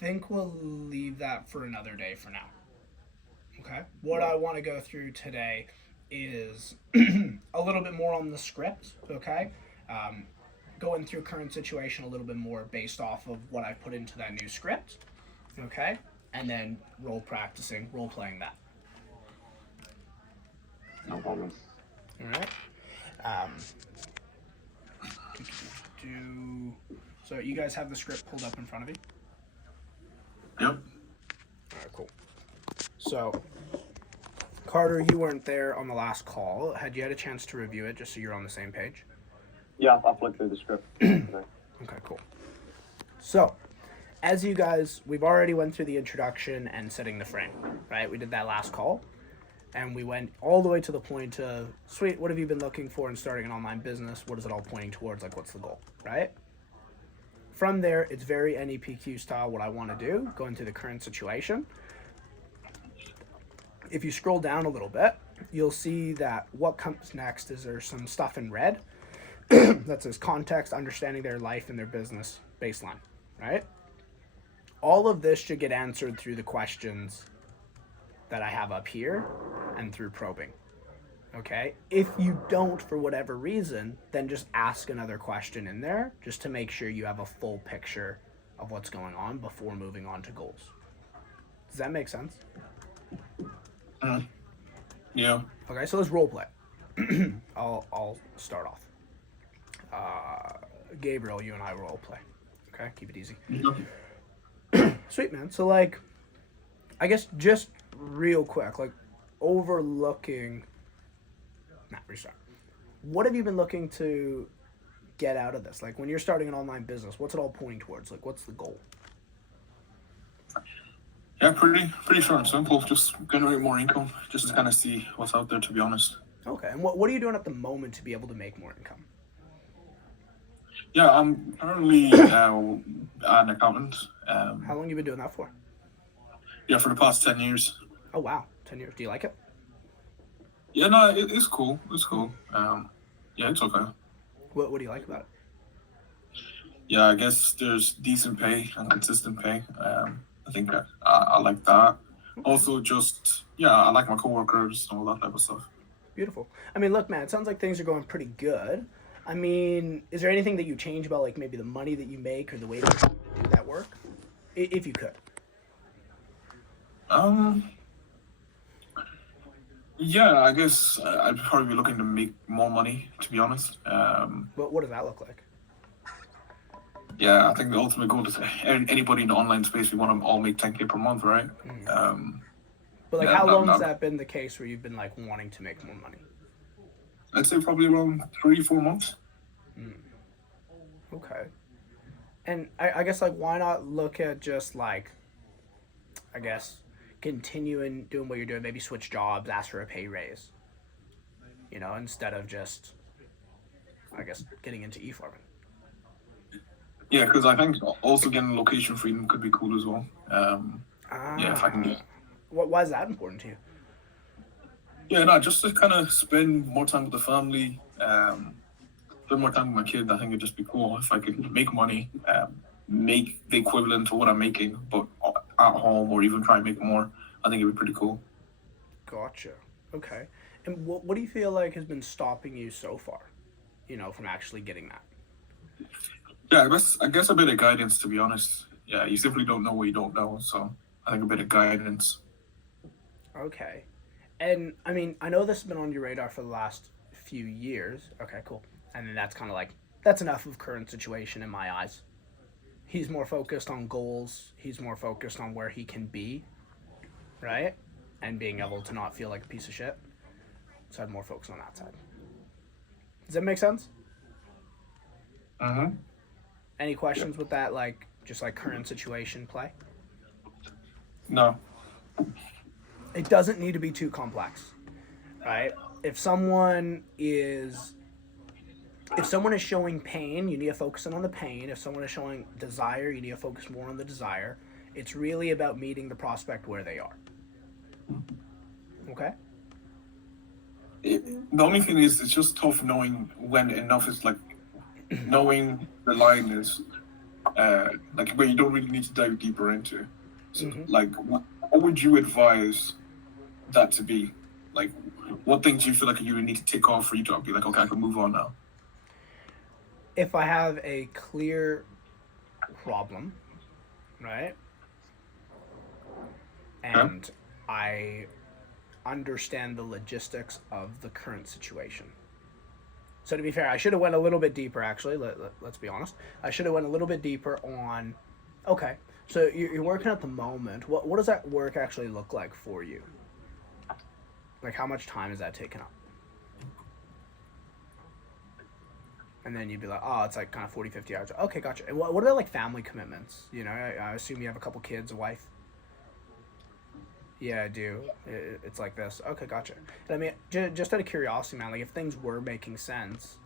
think we'll leave that for another day for now. Okay. What I want to go through today is a little bit more on the script. Okay. Um, Going through current situation a little bit more based off of what I put into that new script. Okay. And then role playing that. No problem. All right. Um, do so. You guys have the script pulled up in front of you. Yep. All right. Cool. So Carter, you weren't there on the last call. Had you had a chance to review it just so you're on the same page? Yeah, I'll flick through the script today. Okay, cool. So, as you guys, we've already went through the introduction and setting the frame, right? We did that last call, and we went all the way to the point of, sweet, what have you been looking for in starting an online business? What is it all pointing towards? Like, what's the goal, right? From there, it's very NEPQ style, what I want to do, going through the current situation. If you scroll down a little bit, you'll see that what comes next is there's some stuff in red that says context, understanding their life and their business baseline, right? All of this should get answered through the questions that I have up here and through probing. Okay? If you don't for whatever reason, then just ask another question in there just to make sure you have a full picture of what's going on before moving on to goals. Does that make sense? Yeah. Okay, so let's role play. I'll start off. Gabriel, you and I role play. Okay, keep it easy. Sweet, man. So like, I guess just real quick, like overlooking. Restart. What have you been looking to get out of this? Like when you're starting an online business, what's it all pointing towards? Like what's the goal? Yeah, pretty short and simple. Just generate more income, just to kind of see what's out there, to be honest. Okay, and what are you doing at the moment to be able to make more income? Yeah, I'm currently an accountant. How long you been doing that for? Yeah, for the past 10 years. Oh wow, 10 years. Do you like it? Yeah, no, it's cool. It's cool. Yeah, it's okay. What do you like about it? Yeah, I guess there's decent pay and consistent pay. I think I like that. Also, just, yeah, I like my coworkers and all that type of stuff. Beautiful. I mean, look, man, it sounds like things are going pretty good. I mean, is there anything that you change about like maybe the money that you make or the way that you do that work, if you could? Um, yeah, I guess I'd probably be looking to make more money, to be honest. What does that look like? Yeah, I think the ultimate goal is anybody in the online space, we want to all make 10K per month, right? But like, Yeah, how long has not, that been the case where you've been like wanting to make more money? I'd say probably around 3-4 months. Okay. And I guess like why not look at just like, I guess, continuing doing what you're doing, maybe switch jobs, ask for a pay raise, instead of just, I guess, getting into e-farming. Yeah, because I think also getting location freedom could be cool as well. Yeah, if I can get. Why is that important to you? Yeah, no, just to kind of spend more time with the family, spend more time with my kid. I think it'd just be cool if I could make money, make the equivalent to what I'm making, but at home or even try and make more. I think it'd be pretty cool. Gotcha. Okay. And what do you feel like has been stopping you so far, from actually getting that? Yeah, I guess a bit of guidance, to be honest. Yeah, you simply don't know what you don't know, so I think a bit of guidance. Okay. And I mean, I know this has been on your radar for the last few years. Okay, cool. And then that's kind of like, that's enough of current situation in my eyes. He's more focused on goals. He's more focused on where he can be, right? And being able to not feel like a piece of shit. So I'd more focus on that side. Does that make sense? Mm-hmm. Any questions with that, like, just like current situation play? No. It doesn't need to be too complex, right? If someone is showing pain, you need to focus in on the pain. If someone is showing desire, you need to focus more on the desire. It's really about meeting the prospect where they are. Okay? The only thing is, it's just tough knowing when enough is like, knowing the line is like where you don't really need to dive deeper into. So, Hmm. like, what would you advise that to be? Like, what things do you feel like you would need to tick off for you to be like, okay, I can move on now? If I have a clear problem, right, Okay. and I understand the logistics of the current situation. So to be fair, I should have went a little bit deeper. Actually, let's be honest. I should have went a little bit deeper on. Okay, so you're working at the moment. What does that work actually look like for you? Like how much time is that taking up? And then you'd be like, oh, it's like kind of 40, 50 hours. Okay, gotcha. And what about like family commitments? You know, I assume you have a couple kids, a wife. Yeah, I do. It's like this. Okay, gotcha. And I mean, just out of curiosity, man, like if things were making sense,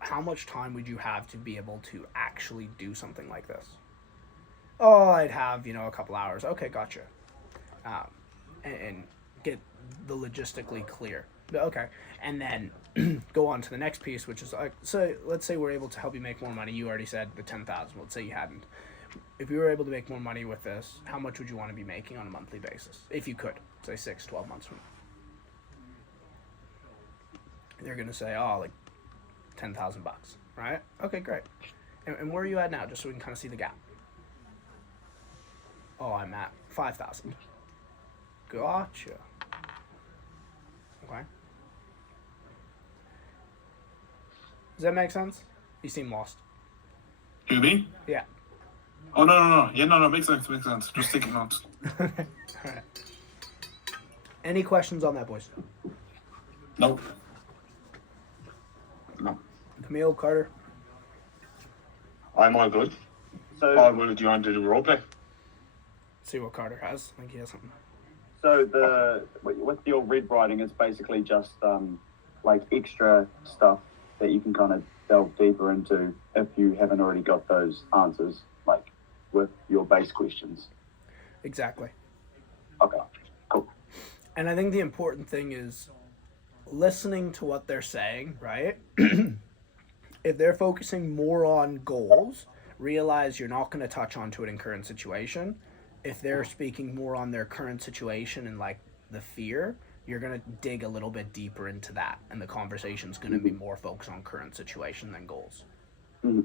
how much time would you have to be able to actually do something like this? Oh, I'd have, a couple hours. Okay, gotcha. Um, and get the logistically clear. Okay. And then go on to the next piece, which is like, so let's say we're able to help you make more money. You already said the 10,000. Let's say you hadn't. If you were able to make more money with this, how much would you want to be making on a monthly basis? If you could, say 6, 12 months from now. They're going to say, oh, like 10,000 bucks, right? Okay, great. And where are you at now, just so we can kind of see the gap? Oh, I'm at 5,000. Gotcha. Okay. Does that make sense? You seem lost. You me? Yeah. Oh no. Yeah, no, makes sense, makes sense. Just taking notes. All right. Any questions on that, boys? Nope. No. Camille, Carter? I'm all good. So, Well, do you want to do roleplay? Let's see what Carter has. I think he has something. with your red writing, it's basically just like extra stuff that you can kind of delve deeper into if you haven't already got those answers, like with your base questions. Exactly. Okay, cool. And I think the important thing is listening to what they're saying, right? If they're focusing more on goals, realize you're not going to touch onto it in current situation. If they're speaking more on their current situation and like the fear, you're going to dig a little bit deeper into that. And the conversation's going to be more focused on current situation than goals. Mm-hmm.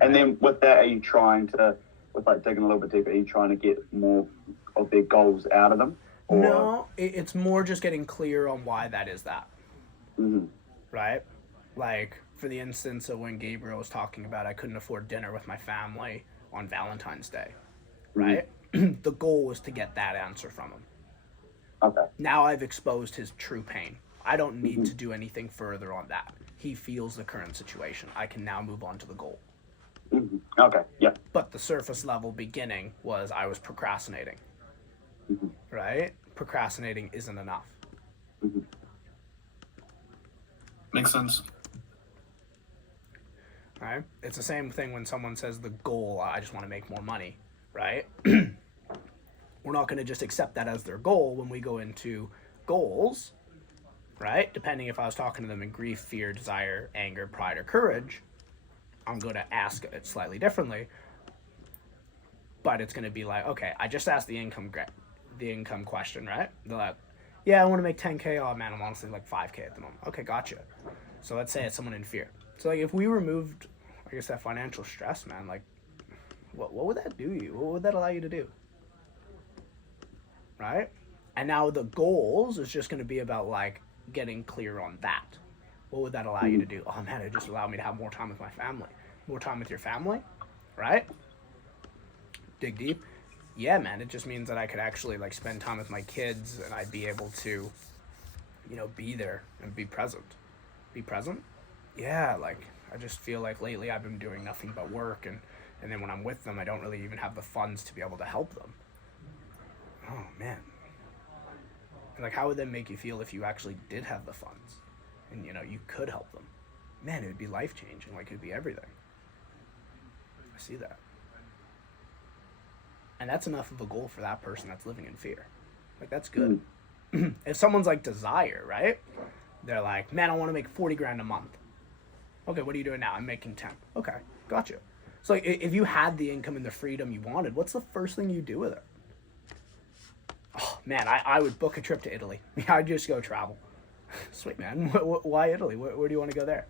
And then with that, are you trying to, with like digging a little bit deeper, are you trying to get more of their goals out of them? Or... No, it's more just getting clear on why that is that. Mm-hmm. Right? Like, for the instance of when Gabriel was talking about I couldn't afford dinner with my family on Valentine's Day, right? Mm-hmm. The goal was to get that answer from him. Okay. Now I've exposed his true pain. I don't need to do anything further on that. He feels the current situation. I can now move on to the goal. Mm-hmm. Okay, yeah. But the surface level beginning was I was procrastinating, right? Procrastinating isn't enough. Mm-hmm. Makes sense. Right? It's the same thing when someone says the goal, I just want to make more money, right? We're not going to just accept that as their goal when we go into goals, right? Depending if I was talking to them in grief, fear, desire, anger, pride, or courage, I'm going to ask it slightly differently. But it's going to be like, okay, I just asked the income question, right? They're like, yeah, I want to make 10K. Oh man, I'm honestly like 5K at the moment. Okay, gotcha. So let's say it's someone in fear. So like if we removed, I guess, that financial stress, man, like what would that do you? What would that allow you to do? Right? And now the goals is just going to be about like getting clear on that. What would that allow you to do? Oh man, it just allowed me to have more time with my family. More time with your family, right? Dig deep. Yeah, man, it just means that I could actually like spend time with my kids and I'd be able to, be there and be present. Be present? Yeah, like I just feel like lately I've been doing nothing but work and then when I'm with them I don't really even have the funds to be able to help them. Oh man. Like how would that make you feel if you actually did have the funds and you could help them? Man, it would be life changing, like it would be everything. I see that. And that's enough of a goal for that person that's living in fear. Like that's good. If someone's like desire, right? They're like, man, I want to make 40 grand a month. Okay, what are you doing now? I'm making 10. Okay. Gotcha. So like, if you had the income and the freedom you wanted, what's the first thing you do with it? Oh man, I would book a trip to Italy. I'd just go travel. Sweet man. Why Italy? Where do you want to go there?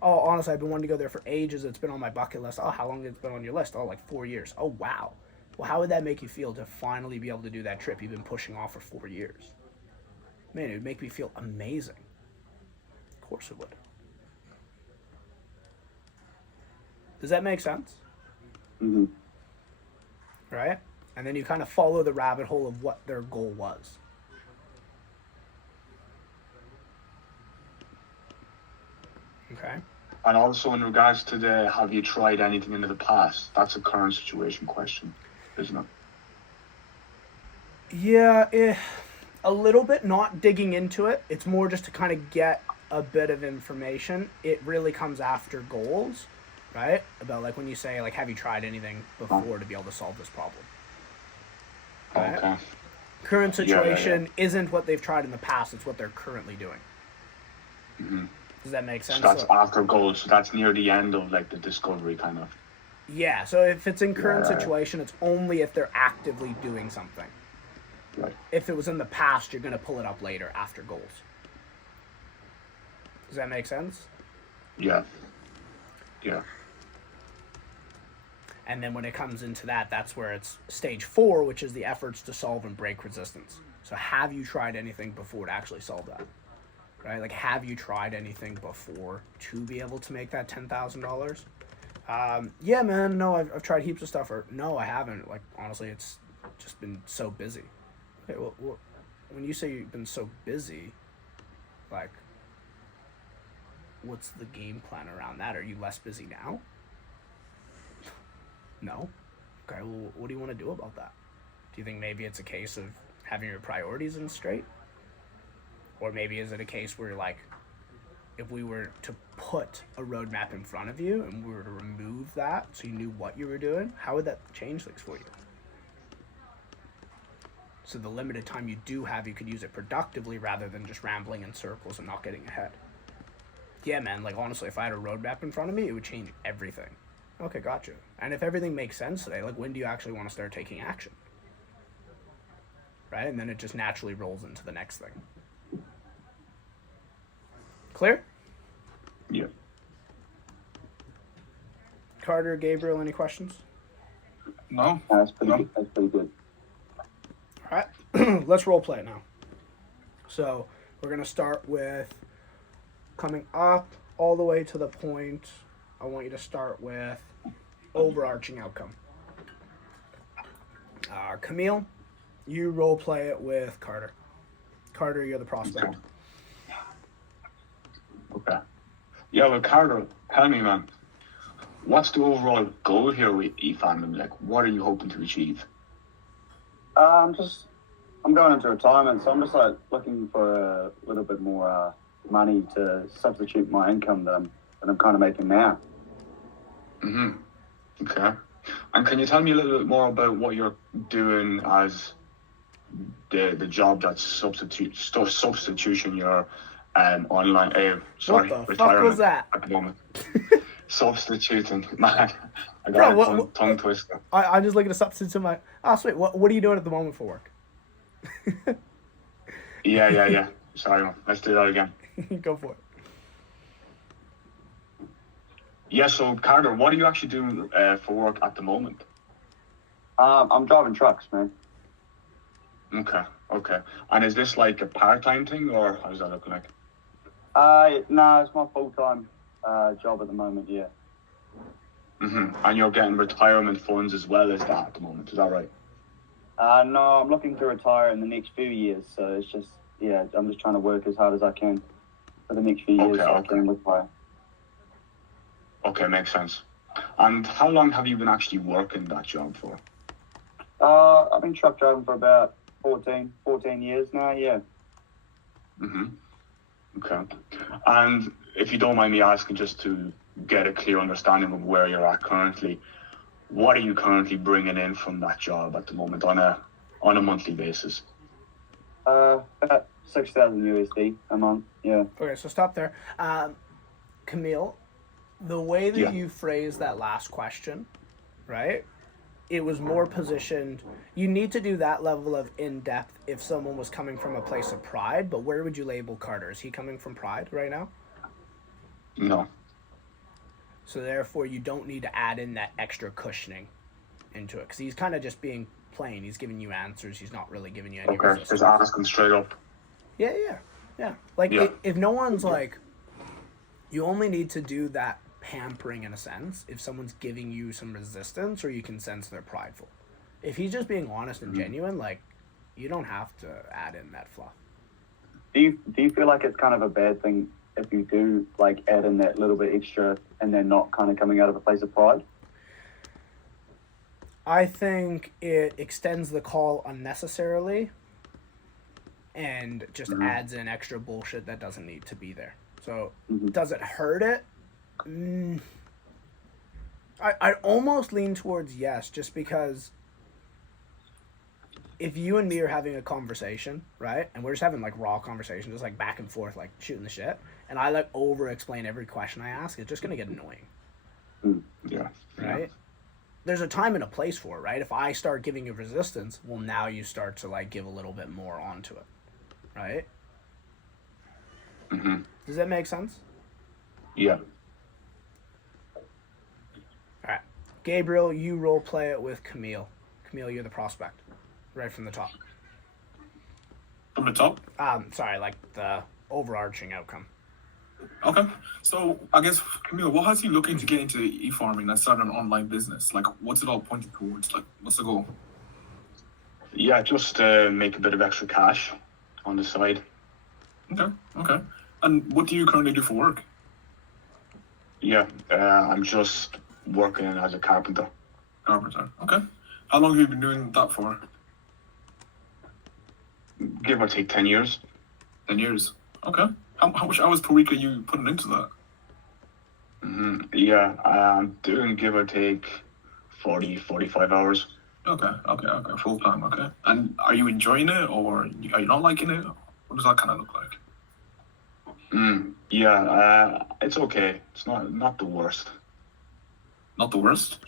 Oh, honestly, I've been wanting to go there for ages. It's been on my bucket list. Oh, how long has it been on your list? Oh, like 4 years. Oh, wow. Well, how would that make you feel to finally be able to do that trip you've been pushing off for 4 years? Man, it would make me feel amazing. Of course it would. Does that make sense? Mm-hmm. Right? And then you kind of follow the rabbit hole of what their goal was. Okay. And also in regards to the have you tried anything in the past? That's a current situation question, isn't it? Yeah, a little bit, not digging into it. It's more just to kind of get a bit of information. It really comes after goals, right? About like when you say like, have you tried anything before to be able to solve this problem? Right? Okay. Current Yeah, yeah, situation isn't what they've tried in the past. It's what they're currently doing. Mm-hmm. Does that make So sense? that's after goals. So that's near the end of like the discovery kind of. Yeah, so if it's in current Yeah. situation, it's only if they're actively doing something. Right. If it was in the past, you're going to pull it up later after goals. Does that make sense? Yeah. Yeah. And then when it comes into that, that's where it's stage 4, which is the efforts to solve and break resistance. So have you tried anything before to actually solve that? Right? Like, have you tried anything before to be able to make that $10,000? Yeah, man, no, I've tried heaps of stuff. Or, no, I haven't. Like, honestly, it's just been so busy. Okay, well, when you say you've been so busy, like, what's the game plan around that? Are you less busy now? No? Okay, well, what do you want to do about that? Do you think maybe it's a case of having your priorities in straight? Or maybe is it a case where, like, if we were to put a roadmap in front of you and we were to remove that so you knew what you were doing, how would that change things for you? So the limited time you do have, you could use it productively rather than just rambling in circles and not getting ahead. Yeah, man, like, honestly, if I had a roadmap in front of me, it would change everything. Okay, gotcha. And if everything makes sense today, like, when do you actually want to start taking action? Right? And then it just naturally rolls into the next thing. Clear? Yeah. Carter, Gabriel, any questions? No. That's pretty No. good. That's pretty good. All right, let's role play it now. So we're going to start with coming up all the way to the point. I want you to start with overarching outcome. Camille, you role play it with Carter. Carter, you're the prospect. Okay. Yeah, well, Carter, tell me, man, what's the overall goal here with eFandom? Like, what are you hoping to achieve? I'm going into retirement, so I'm just like looking for a little bit more money to substitute my income that I'm kind of making now. Mm-hmm. Okay. And can you tell me a little bit more about what you're doing as the job that's substitution your online What the fuck was that? at the moment? Substituting, man. I Bro, got what- tongue twister. I'm just looking to substitute to my... Oh, sweet. What are you doing at the moment for work? Yeah. Sorry, man. Let's do that again. Go for it. Yeah, so Carter, what are you actually doing for work at the moment? I'm driving trucks, man. Okay. And is this like a part-time thing, or how's that looking like? No, it's my full-time job at the moment, yeah. Mm-hmm. And you're getting retirement funds as well as that at the moment, is that right? No, I'm looking to retire in the next few years, so it's just, yeah, I'm just trying to work as hard as I can for the next few years so I can retire. Okay, makes sense. And how long have you been actually working that job for? I've been truck driving for about 14 years now, yeah. Mm-hmm. Okay. And if you don't mind me asking, just to get a clear understanding of where you're at currently, what are you currently bringing in from that job at the moment on a monthly basis? About 6,000 USD a month, yeah. Okay, so stop there. Camille, The way that Yeah. you phrased that last question, right? It was more positioned. You need to do that level of in depth if someone was coming from a place of pride. But where would you label Carter? Is he coming from pride right now? No. So therefore, you don't need to add in that extra cushioning into it because he's kind of just being plain. He's giving you answers. He's not really giving you any Okay. resistance. Just ask him straight up. Yeah. Like Yeah. if no one's like, you only need to do that pampering in a sense if someone's giving you some resistance or you can sense they're prideful. If he's just being honest and genuine, like, you don't have to add in that fluff. Do you feel like it's kind of a bad thing if you do like add in that little bit extra and they're not kind of coming out of a place of pride? I think it extends the call unnecessarily and just adds in extra bullshit that doesn't need to be there. So, does it hurt it? I'd almost lean towards yes, just because if you and me are having a conversation, right, and we're just having like raw conversation, just like back and forth, like shooting the shit, and I like over explain every question I ask, it's just gonna get annoying, Yeah. right? There's a time and a place for it, right? If I start giving you resistance, well, now you start to like give a little bit more onto it, right? Mm-hmm. Does that make sense? Yeah. All right, Gabriel, you role play it with Camille. Camille, you're the prospect, right from the top. From the top. Sorry, like the overarching outcome. Okay. So I guess Camille, what has you looking to get into e-farming and start an online business? Like, what's it all pointed towards? Like, what's the goal? Yeah, just make a bit of extra cash on the side. Okay. And what do you currently do for work? Yeah, I'm just working as a carpenter. Carpenter. Okay. How long have you been doing that for? Give or take 10 years. 10 years. Okay. How much hours per week are you putting into that? Yeah, I'm doing give or take 40, 45 hours. Okay. Full time. Okay. And are you enjoying it, or are you not liking it? What does that kind of look like? Yeah, it's okay. It's not the worst. Not the worst.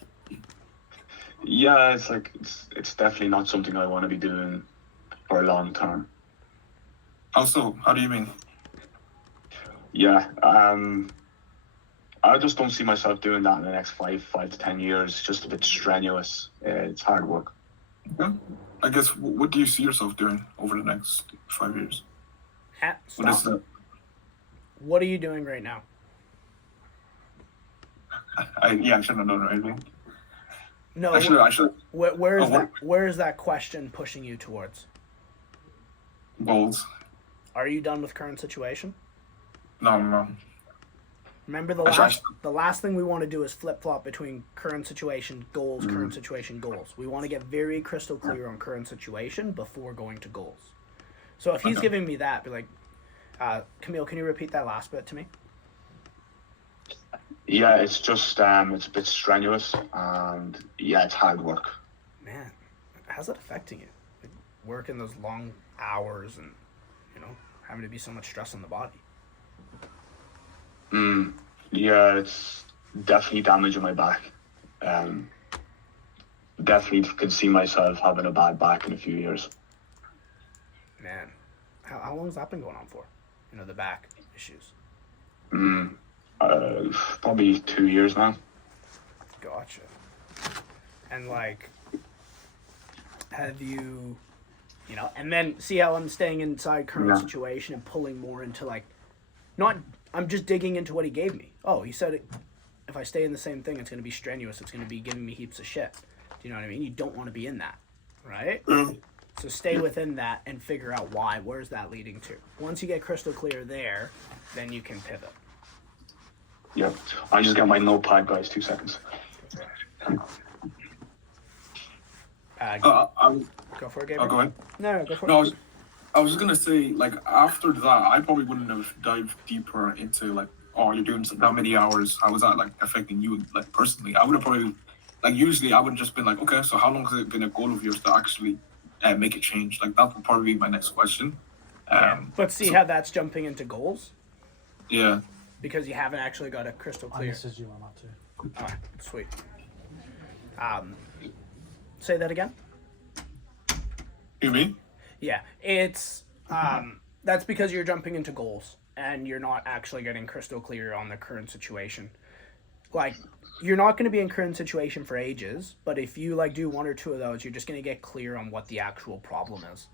Yeah, it's like it's definitely not something I want to be doing for a long term. How so? How do you mean? Yeah, I just don't see myself doing that in the next 5 to 10 years. It's just a bit strenuous. It's hard work. Okay. I guess what do you see yourself doing over the next 5 years? What is Stop. that? What are you doing right now? I shouldn't have known anything. No. I should. Where is that question pushing you towards? Goals. Are you done with current situation? No. Remember the last thing we want to do is flip flop between current situation goals, current situation goals. We want to get very crystal clear on current situation before going to goals. So if he's giving me that, be like, Camille, can you repeat that last bit to me? Yeah, it's just it's a bit strenuous, and yeah, it's hard work. Man, how's that affecting you? Like, working those long hours and, having to be so much stress on the body. Yeah, it's definitely damaging my back. Definitely could see myself having a bad back in a few years. Man, how long has that been going on for? The back issues. Probably 2 years now. Gotcha. And like, have you, and then see how I'm staying inside current situation and pulling more into like, I'm just digging into what he gave me. Oh, he said if I stay in the same thing, it's going to be strenuous. It's going to be giving me heaps of shit. Do you know what I mean? You don't want to be in that, right? So stay within that and figure out why. Where's that leading to? Once you get crystal clear there, then you can pivot. Yeah, I just got my notepad, guys. 2 seconds. Go for it, Gabriel. Go ahead. No, go for No, it. I was gonna say, like, after that, I probably wouldn't have dived deeper into like, oh, you're doing that many hours. How was that like affecting you, like personally? I would have probably, like, usually I would have just been like, okay, so how long has it been a goal of yours to actually make a change? Like, that would probably be my next question. But see how that's jumping into goals? Yeah. Because you haven't actually got a crystal I clear. messaged you on that too. All right, sweet. Say that again. You mean? Yeah, it's that's because you're jumping into goals and you're not actually getting crystal clear on the current situation. Like, you're not going to be in current situation for ages, but if you like do one or two of those, you're just going to get clear on what the actual problem is,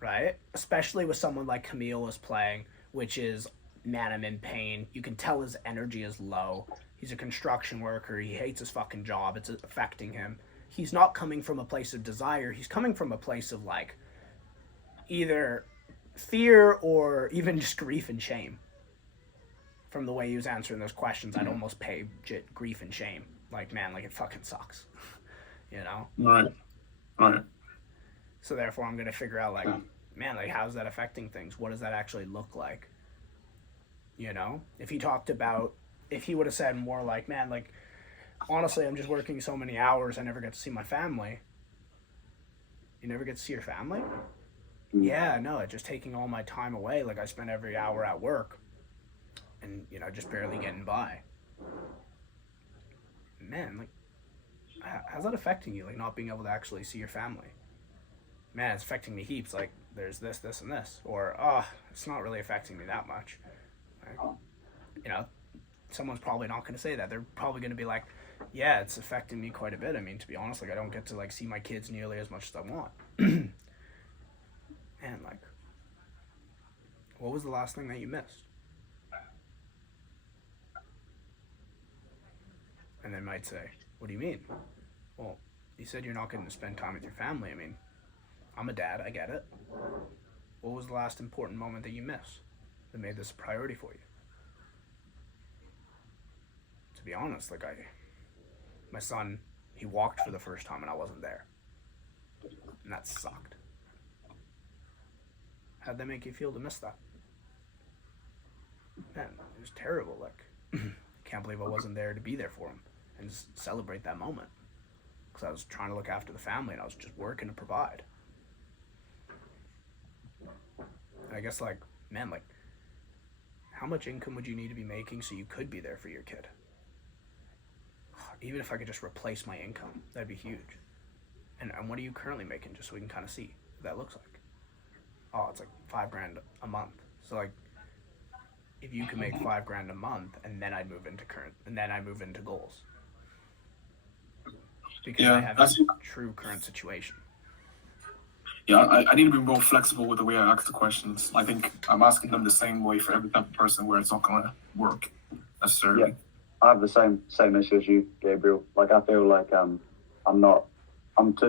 right? Especially with someone like Camille is playing, which is, man, I'm in pain. You can tell his energy is low. He's a construction worker. He hates his fucking job. It's affecting him. He's not coming from a place of desire. He's coming from a place of, like, either fear or even just grief and shame. From the way he was answering those questions, I'd almost pay grief and shame. Like, man, like, it fucking sucks. You know? Right. So therefore, I'm going to figure out, like, man, like, how's that affecting things? What does that actually look like? You know? If he would have said more like, man, like, honestly, I'm just working so many hours, I never get to see my family. You never get to see your family? Yeah, no, it's just taking all my time away. Like, I spend every hour at work and, you know, just barely getting by. Man, like, how's that affecting you? Like, not being able to actually see your family? Man, it's affecting me heaps. Like, there's this, this, and this. Or, it's not really affecting me that much. Like, you know, someone's probably not going to say that. They're probably going to be like, yeah, it's affecting me quite a bit. I mean, to be honest, like, I don't get to, like, see my kids nearly as much as I want. Man, like, what was the last thing that you missed? And they might say, what do you mean? Well, you said you're not getting to spend time with your family. I mean, I'm a dad, I get it. What was the last important moment that you missed that made this a priority for you? To be honest, like, my son, he walked for the first time and I wasn't there. And that sucked. How'd that make you feel to miss that? Man, it was terrible. Like, can't believe I wasn't there to be there for him and just celebrate that moment. Because I was trying to look after the family and I was just working to provide. And I guess, like, man, like, how much income would you need to be making so you could be there for your kid? Even if I could just replace my income, that'd be huge. And what are you currently making, just so we can kind of see what that looks like? Oh, it's like $5,000 a month. So, like, if you could make $5,000 a month, and then I'd move into goals. Because I have a true current situation. Yeah, I need to be more flexible with the way I ask the questions. I think I'm asking them the same way for every type of person where it's not going to work necessarily. Yeah, I have the same issue as you, Gabriel. Like, I feel like I'm too